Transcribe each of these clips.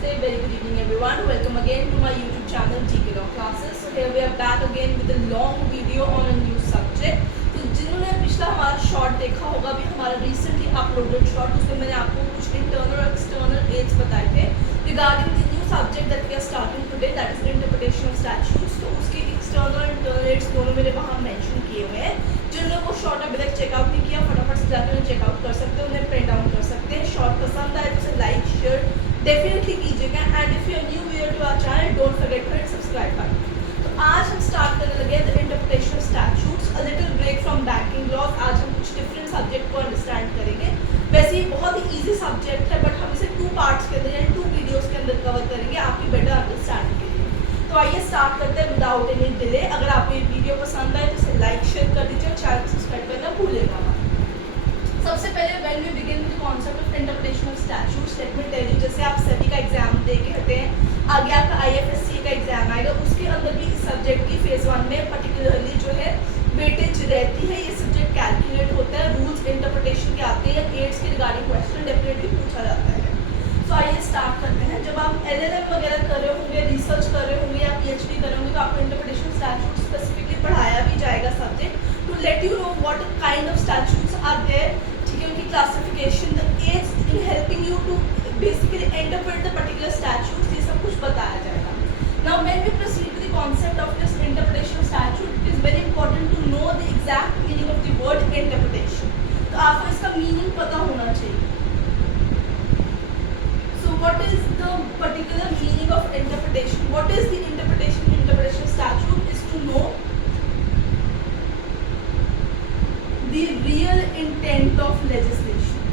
Namaste, very good evening everyone. Welcome again to my YouTube channel GK Law Classes. So here we are back again with a long video on a new subject. तो जिन्होंने पिछला हमारा short देखा होगा, भी हमारा recently uploaded short, उसमें मैंने आपको कुछ इंटरनल और एक्सटर्नल एड्स बताए थे regarding the new subject that we are starting today, that is the interpretation of statutes. तो उसके एक्सटर्नल और इंटरनल एड्स दोनों मेरे वहाँ मेंशन किए हुए हैं। जिन लोगों को शॉर्ट अभी तक चेकआउट नहीं किया, फटाफट से जाकर उन्हें चेकआउट कर सकते हैं, उन्हें प्रिंट आउट कर सकते हैं। शॉर्ट पसंद आए तो उसे लाइक शेयर डेफिनेटली कीजिएगा, and if you are new viewer to our channel don't forget to hit subscribe button. तो आज हम स्टार्ट करने लगे the interpretation of statutes, a little break from banking laws. आज हम कुछ डिफरेंट सब्जेक्ट को अंडरस्टैंड करेंगे। वैसे ये बहुत ही ईजी सब्जेक्ट है, बट हम इसे 2 पार्ट्स के अंदर यानी 2 वीडियोस के अंदर कवर करेंगे आपकी बेटर अंडरस्टैंडिंग के लिए। तो आइए स्टार्ट करते हैं विदाउट एनी डिले। अगर आपको ये वीडियो पसंद आए तो इसे लाइक शेयर कर दीजिए और चैनल को सब्सक्राइब करना भूलेगा। सबसे पहले when we begin with concept of interpretation of statutes, let me tell you, जैसे आप सभी का एग्जाम दे के हटे हैं, आगे आपका IFSC का एग्जाम आएगा, उसके अंदर भी इस सब्जेक्ट की फेज 1 में पर्टिकुलरली जो है वेटेज रहती है। ये सब्जेक्ट कैलकुलेट होता है, रूल्स इंटरप्रिटेशन के आते हैं, एड्स के रिगार्डिंग क्वेश्चन डेफिनेटली पूछा जाता है। तो आइए स्टार्ट करते हैं। जब आप LLM वगैरह कर रहे होंगे, रिसर्च कर रहे होंगे या PhD कर रहे होंगे, तो आपको इंटरप्रिटेशन स्टैट्यूट स्पेसिफिकली पढ़ाया भी जाएगा subject, to let you know what kind of statutes are there, ठीक है, उनकी classification, the aids in helping you to basically interpret the particular statutes, ये सब कुछ बताया जाएगा। Now when we proceed with the concept of this interpretation statute, it is very important to know the exact meaning of the word interpretation. तो आपको इसका meaning पता होना चाहिए। What is the particular meaning of interpretation? What is the interpretation? Interpretation statute is to know the real intent of legislation.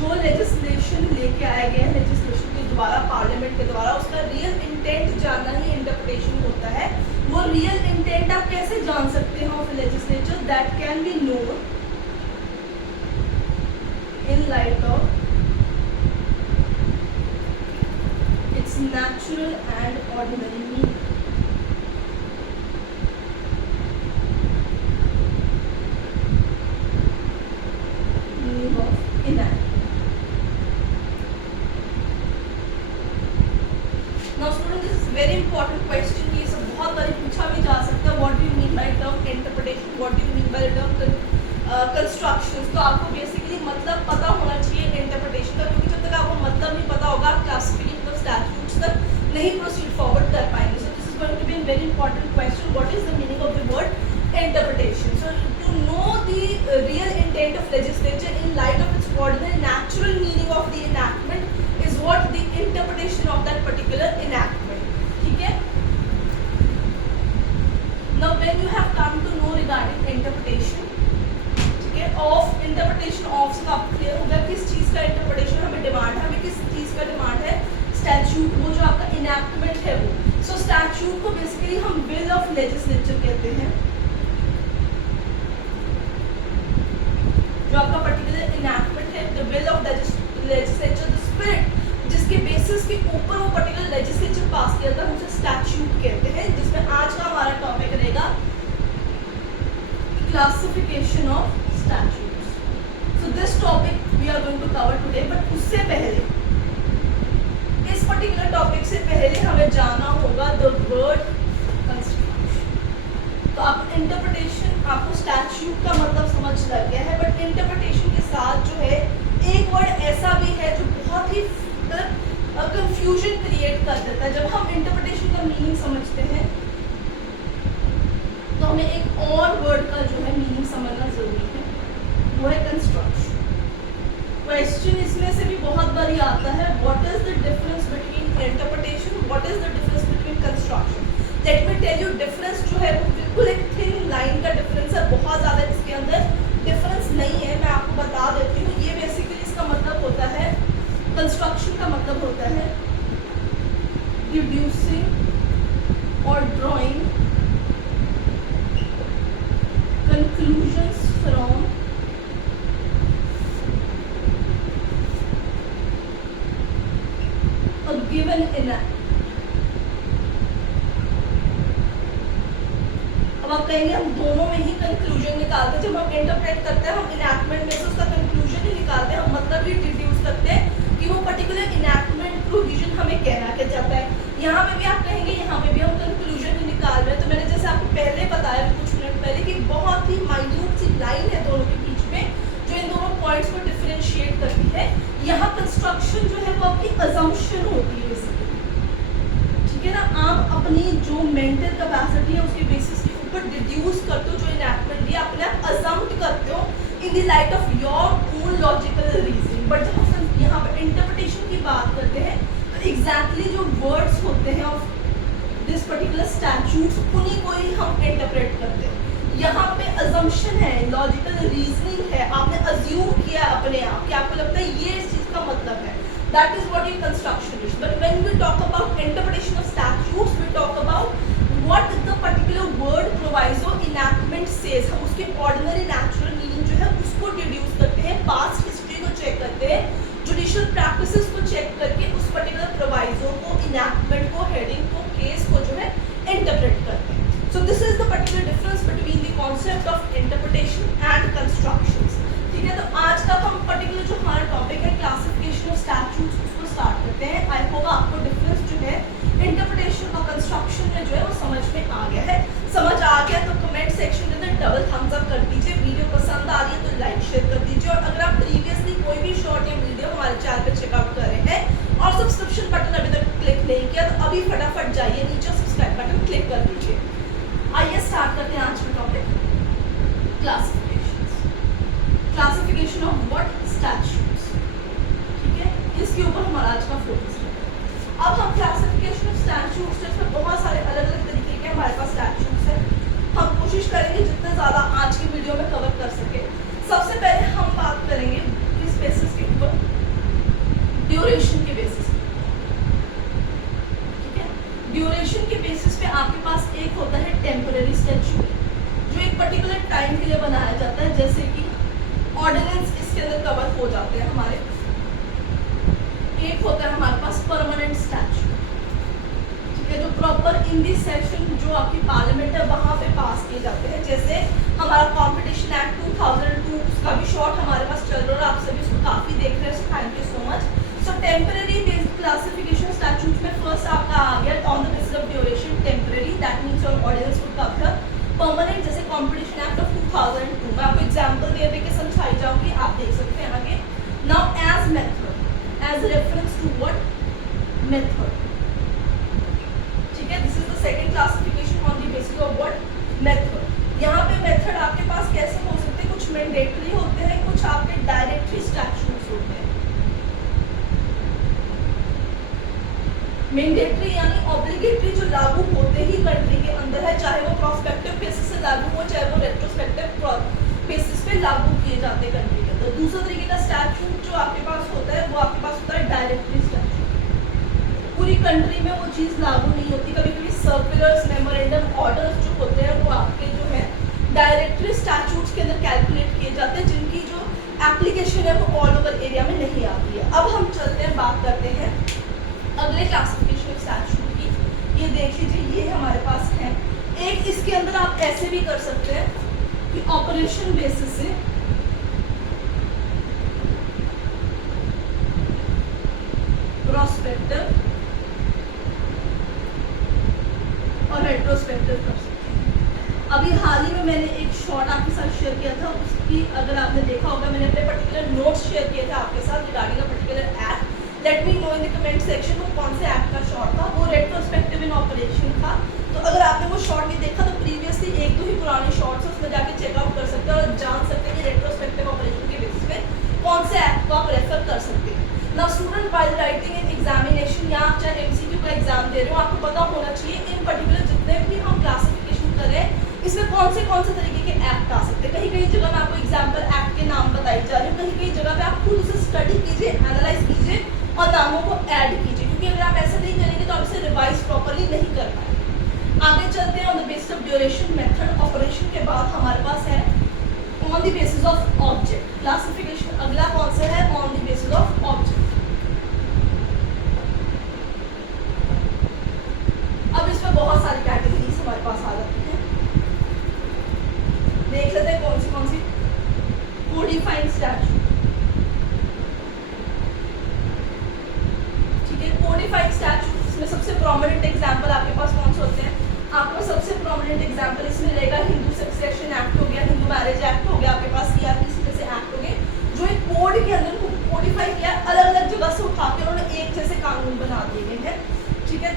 जो legislation लेके आया गया है, legislation के द्वारा, पार्लियामेंट के द्वारा, उसका real intent जानना ही interpretation होता है। वो real intent आप कैसे जान सकते हो of legislature? That can be known in light of its natural and ordinary meaning. Meaning of enactment. Now students, this is very important question. ये सब बहुत बार पूछा भी जा सकता है। What do you mean by term interpretation? What do you mean by term constructions? तो आपको बेसिकली मतलब पता होना चाहिए इंटरप्रिटेशन का, क्योंकि जब तक आपको मतलब नहीं पता होगा, आप क्लासिफिकेशन ऑफ स्टैट्यूट्स तक नहीं प्रोसीड फॉरवर्ड कर पाएंगे। So this is going to be a very important question, what is the meaning of the word interpretation. So to know the real intent of legislature in light of its ordinary natural meaning of the enactment is what the interpretation of that particular enactment, ठीक है। Now when you have come to know regarding interpretation of, interpretation of से आपको clear होगा किस चीज़ का interpretation हमें demand है, हमें किस चीज़ का डिमांड है, स्टैट्यूट, वो जो आपका इनैक्टमेंट है वो। सो स्टैट्यूट को बेसिकली हम विल ऑफ लेजिस्लेचर कहते हैं। जो आपका पर्टिकुलर इनैक्टमेंट है, the will of legislature, the spirit जिसके बेसिस के ऊपर वो पर्टिकुलर लेजिस्लेचर पास किया था, उसे स्टैट्यूट कहते हैं, जिसमें आज का हमारा टॉपिक रहेगा classification of statutes. So this topic we are going to cover today, but उससे पहले, इस particular topic से पहले हमें जाना होगा the word construction. तो आप interpretation, आपको statute का मतलब समझ लग गया है, but interpretation के साथ जो है एक word ऐसा भी है जो बहुत ही confusion create कर देता है। जब हम interpretation का meaning समझते हैं तो हमें एक और वर्ड का जो है मीनिंग समझना जरूरी है, वो है कंस्ट्रक्शन। क्वेश्चन इसमें से भी बहुत बार आता है, what is the difference between interpretation, what is the difference between construction. Let me tell you, difference जो है वो बिल्कुल एक थिन लाइन का डिफरेंस है, बहुत ज़्यादा इसके अंदर डिफरेंस नहीं है। मैं आपको बता देती हूँ, ये बेसिकली इसका मतलब होता है, कंस्ट्रक्शन का मतलब होता है डिड्यूसिंग और drawing conclusions from a given enactment. अब आप कहेंगे हम दोनों में ही कंक्लूजन निकालते हैं, जब हम इंटरप्रेट करते हैं हम इनैक्टमेंट में से उसका कंक्लूजन पॉइंट्स को डिफरेंशिएट करती है। यहाँ कंस्ट्रक्शन जो है वो आपकी अजम्पशन होती है बेसिकली, ठीक है ना। आप अपनी जो मेंटल कैपेसिटी है उसके बेसिस के ऊपर डिड्यूस करते हो जो इनैक्टमेंट दिया, अपने आप अजम्प्ट करते हो in the light of your own logical reasoning. But जब हम यहाँ पर इंटरप्रिटेशन की बात करते हैं तो एग्जैक्टली जो वर्ड्स होते हैं ऑफ दिस पर्टिकुलर स्टैट्यूट उन्हीं को ही हम इंटरप्रेट करते हैं। यहाँ पे अजम्पशन है, लॉजिकल रीजनिंग है, आपने अज्यूम किया अपने आप कि आपको लगता है ये इस चीज का मतलब है। That is what your construction is. But when we talk about interpretation of statutes we talk about what the particular word proviso enactment says. हम उसके ऑर्डिनरी नेचुरल मीनिंग जो है उसको डिड्यूस करते हैं, पास्ट हिस्ट्री को चेक करते हैं, जुडिशियल प्रैक्टिसेस को चेक करके उस पर्टिकुलर प्रोवाइजो को, इनैक्टमेंट को, हेडिंग को, केस को जो है इंटरप्रेट करते हैं। So this is the particular difference between the concept of interpretation and constructions. ठीक है, तो आज का हम पर्टिकुलर जो हमारा टॉपिक है क्लासिफिकेशन ऑफ स्टैट्यूट्स उसको स्टार्ट करते हैं। आई होप आपको डिफरेंस जो है इंटरप्रिटेशन और कंस्ट्रक्शन में जो है वो समझ में आ गया है। समझ आ गया तो कमेंट सेक्शन के अंदर डबल थम्स अप कर दीजिए, वीडियो पसंद आ रही है तो लाइक शेयर कर दीजिए, और अगर आप प्रीवियसली कोई भी शॉर्ट या वीडियो हमारे चैनल पे चेकआउट कर रहे हैं और सब्सक्रिप्शन बटन अभी तक क्लिक नहीं किया तो अभी फटाफट जाइए नीचे सब्सक्राइब बटन क्लिक कर दीजिए। आइए स्टार्ट करते हैं आज का topic classifications. Classification of what statutes, ठीक है, इसके ऊपर हमारा आज का फोकस है। अब हम क्लासिफिकेशन ऑफ स्टैट्यूट्स, जिसमें बहुत सारे अलग अलग तरीके के हमारे पास स्टैट्यूट्स हैं, हम कोशिश करेंगे जितने ज़्यादा आज की वीडियो में कवर कर सके। सबसे पहले हम बात करेंगे किस बेसिस के ऊपर, ड्यूरेशन के बेसिस पे, ठीक है। ड्यूरेशन के बेसिस पे आपके पास एक होता है टेम्पररी स्टैट्यूट जो एक पर्टिकुलर टाइम के लिए बनाया जाता है, जैसे कि ऑर्डिनेंस इसके अंदर कवर हो जाते हैं हमारे। एक होता है हमारे पास परमानेंट स्टैट्यूट, ठीक है, जो प्रॉपर इन दिस सेशन जो आपकी पार्लियामेंट है वहाँ पे पास किए जाते हैं। जैसे हमारा कॉम्पिटिशन एक्ट 2002 उसका भी शॉर्ट हमारे पास चल रहा है, आप सभी उसको काफ़ी देख रहे हैं, so thank you so much. So temporary based classification statute में फर्स्ट आपका आ गया on the basis of duration temporary, that means your ordinance would cover. Permanent जैसे कॉम्पिटिशन एक्ट ऑफ 2002, मैं आपको एग्जांपल दे के समझाई जाऊंगी, आप देख सकते हैं आगे। Now as method, as reference to what, method, ठीक है, this is the second classification on the basis of what, method. यहाँ पे मेथड आपके पास कैसे हो सकते हैं, कुछ मैंडेटरी होते हैं, कुछ आपके डायरेक्टरी स्टैट्यूट्स होते हैं। मैंडेटरी यानी ऑब्लिगेटरी जो लागू होते ही कंट्री के अंदर है, चाहे वो प्रोस्पेक्टिव बेसिस से लागू हो चाहे वो रेट्रोस्पेक्टिव बेसिस पे लागू किए जाते हैं कंट्री के अंदर। दूसरा तरीके का स्टैट्यूट जो आपके पास होता है वो आपके पास होता है डायरेक्टरी स्टैट्यूट। पूरी कंट्री में वो चीज़ लागू नहीं होती, कभी कभी सर्कुलर्स, मेमोरेंडम, ऑर्डर्स जो होते हैं वो आपके जो है डायरेक्टरी स्टैट्यूट्स के अंदर कैलकुलेट किए जाते हैं, जिनकी जो एप्लीकेशन है वो ऑल ओवर एरिया में नहीं आती है। अब हम चलते हैं, बात करते हैं अगले क्लासिफिकेशन ऑफ स्टैट्यूट की। ये देख लीजिए, ये हमारे पास है एक, इसके अंदर आप ऐसे भी कर सकते हैं कि ऑपरेशन बेसिस से प्रोस्पेक्टिव और रेट्रोस्पेक्टिव कर सकते हैं। अभी हाल ही में मैंने एक शॉर्ट आपके साथ शेयर किया था, उसकी अगर आपने देखा होगा, मैंने अपने पर्टिकुलर नोट्स शेयर किए थे आपके साथ regarding a particular act. Let me know in the comment section वो कौन से एक्ट का शॉर्ट था, वो रेट्रोस्पेक्टिव इन ऑपरेशन था। तो अगर आपने वो शॉर्ट नहीं देखा तो प्रीवियसली एक दो ही पुराने शॉर्ट्स उसमें जाके चेकआउट कर सकते हैं और जान सकते हैं कि रेट्रोस्पेक्टिव ऑपरेशन के बेसिस पे कौन से एक्ट को आप रेफर कर सकते हैं। Now student while writing in examination या आप चाहे एमसीक्यू का एग्जाम दे रहे हो, आपको पता होना चाहिए इन पर्टिकुलर जितने भी हम क्लासिफिकेशन करें इसमें कौन से तरीके के एक्ट आ सकते हैं। कहीं कहीं जगह मैं आपको एग्जाम्पल एक्ट के नाम बताई जा रही हूँ, कहीं कहीं जगह पे आप खुद उसे स्टडी कीजिए, एनालाइज कीजिए और नामों को ऐड कीजिए, क्योंकि अगर आप ऐसे नहीं करेंगे तो आप इसे रिवाइज प्रॉपर्ली नहीं कर पाएंगे। आगे चलते हैं on the basis of duration, method, operation के बाद हमारे पास है on the basis of object. Classification अगला कौन सा है, on the basis of object. अब इसमें बहुत सारी कैटेगरीज हमारे पास आ जाती है, देख लेते हैं कौन सी। कोडिफाइड स्टैट्यूट, ठीक है, कोडिफाइड स्टैट्यूट इसमें सबसे प्रोमिनेंट एग्जांपल आपके पास कौन से होते हैं, आपके पास सबसे प्रोमिनेंट एग्जांपल इसमें रहेगा हिंदू सक्सेशन एक्ट हो गया, हिंदू मैरिज एक्ट हो गया, आपके पास सीआरपीसी जैसे एक्ट हो गए जो एक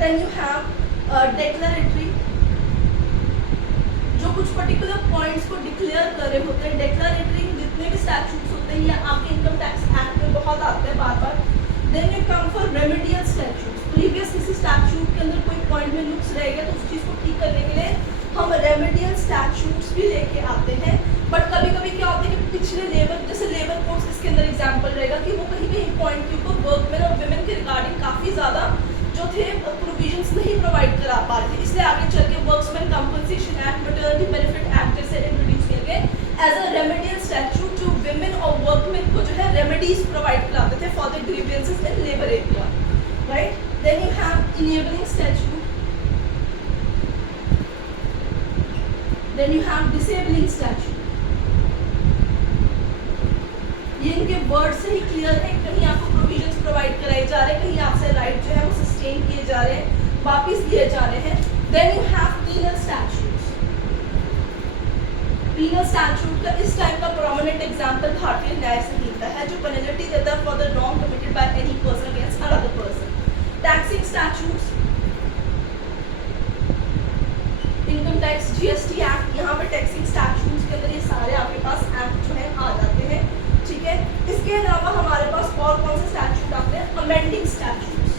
देन यू हैव डेक्लरेटरी, जो कुछ पर्टिकुलर पॉइंट्स को डिक्लेयर कर रहे होते हैं। डेक्लरेटरी जितने भी स्टैट्यूट्स होते हैं ये आपके इनकम टैक्स एक्ट में बहुत आते हैं बार बार। Then you come for remedial statutes, previous किसी स्टैट्यूट के अंदर कोई पॉइंट में नुक्स रह गया तो उस चीज़ को ठीक करने के लिए हम रेमेडियल स्टैट्यूट्स भी लेके आते हैं। बट कभी कभी क्या होता है कि पिछले लेबर, जैसे लेबर कोड्स इसके अंदर एग्जाम्पल रहेगा कि वो कहीं कहीं पॉइंट के ऊपर वर्कमैन और विमेन के रिगार्डिंग काफ़ी ज़्यादा जो थे प्रोविजंस नहीं प्रोवाइड करा पा रहे थे, इसलिए आगे चल के workmen's compensation act, maternity benefit act जैसे इंट्रोड्यूस किए गए एज अ रेमेडियल स्टैट्यूट, जो विमेन और वर्कमैन को जो है रेमेडीज प्रोवाइड कराते थे for the grievances in labour area, right. Then you have enabling statute, then you have disabling statute. ये इनके वर्ड से ही क्लियर है, कहीं आपको प्रोविजंस प्रोवाइड कराए जा रहे हैं, कहीं आपसे राइट जो है वो सस्टेन किए जा रहे हैं, वापस दिए जा रहे हैं। Then you have penal statutes. Penal statute का इस टाइप का प्रोमिनेंट एग्जांपल भारतीय न्याय संहिता है, जो पेनल्टी देता है for the wrong committed by any person against another person. Taxing statutes, income tax, GST act, यहाँ पे टैक्सिंग स्टैट्यूट्स के अंदर ये सारे आपके पास एक्ट जो है आ जाते हैं, ठीक है। इसके अलावा हमारे पास और कौन से स्टैट्यूट आते हैं? Amending statutes.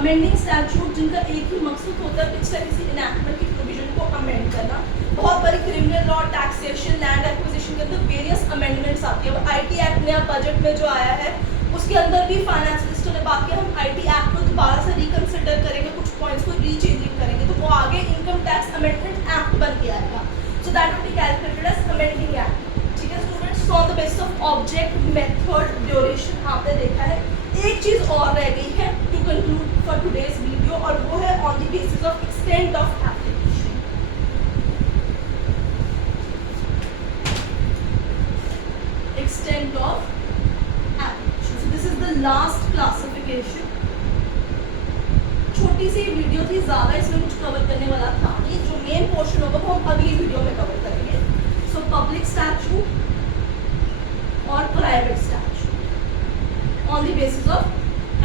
अमेंडिंग स्टैट्यूट जिनका एक ही मकसद होता है पिछले किसी इनैक्टमेंट की प्रोविजन को अमेंड करना। बहुत बड़ी criminal law, taxation, land acquisition के अंदर वेरियस अमेंडमेंट्स आती है। अब आईटी एक्ट नया बजट में जो आया है उसके अंदर भी फाइनेंस मिनिस्टर ने बात की हम आईटी एक्ट को दोबारा से रिकंसिडर करेंगे, कुछ पॉइंट्स को रीचेंजिंग करेंगे, तो वो आगे इनकम टैक्स अमेंडमेंट एक्ट बन के आएगा। So that will be calculated as amending act, ठीक है students. On the basis of object, method, duration आपने देखा है। एक चीज और रह गई है to conclude for today's video, और वो है on the basis of extent of application. Extent of application, so this is the last classification. छोटी सी वीडियो थी, ज्यादा इसमें कुछ कवर करने वाला था नहीं, जो मेन पोर्शन होगा वो हम अगली वीडियो में कवर करेंगे। सो पब्लिक स्टैट्यूट और private statute on the basis of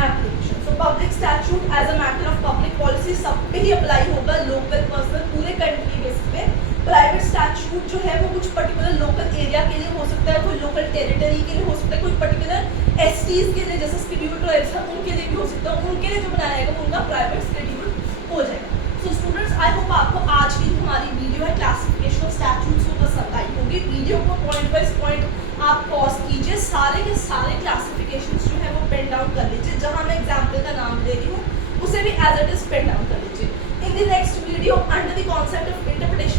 application. So public statute as a matter of public policy सब पे ही अप्लाई होगा, लोकल, पर्सनल, पूरे कंट्री बेसिस पे। प्राइवेट स्टैट्यूट जो है वो कुछ पर्टिकुलर लोकल एरिया के लिए हो सकता है, कोई लोकल टेरिटरी के लिए हो सकता है, कोई पर्टिकुलर एसटीज के लिए जैसे शेड्यूल्ड ट्राइब्स है उनके लिए भी हो सकता है, उनके लिए जो बनाया जाएगा उनका प्राइवेट शेड्यूल हो जाएगा। सो स्टूडेंट्स, आई होप आपको आज की जो हमारी वीडियो है क्लासिफिकेशन ऑफ स्टैट्यूट्स वो पसंद आई होगी। वीडियो को पॉइंट बाय पॉइंट आप पॉज कीजिए, सारे के सारे क्लासिफिकेशंस जो है वो पेन डाउन कर लीजिए, जहां मैं एग्जांपल का नाम दे रही हूँ उसे भी as it is pen down कर लीजिए। In the next video under the concept of interpretation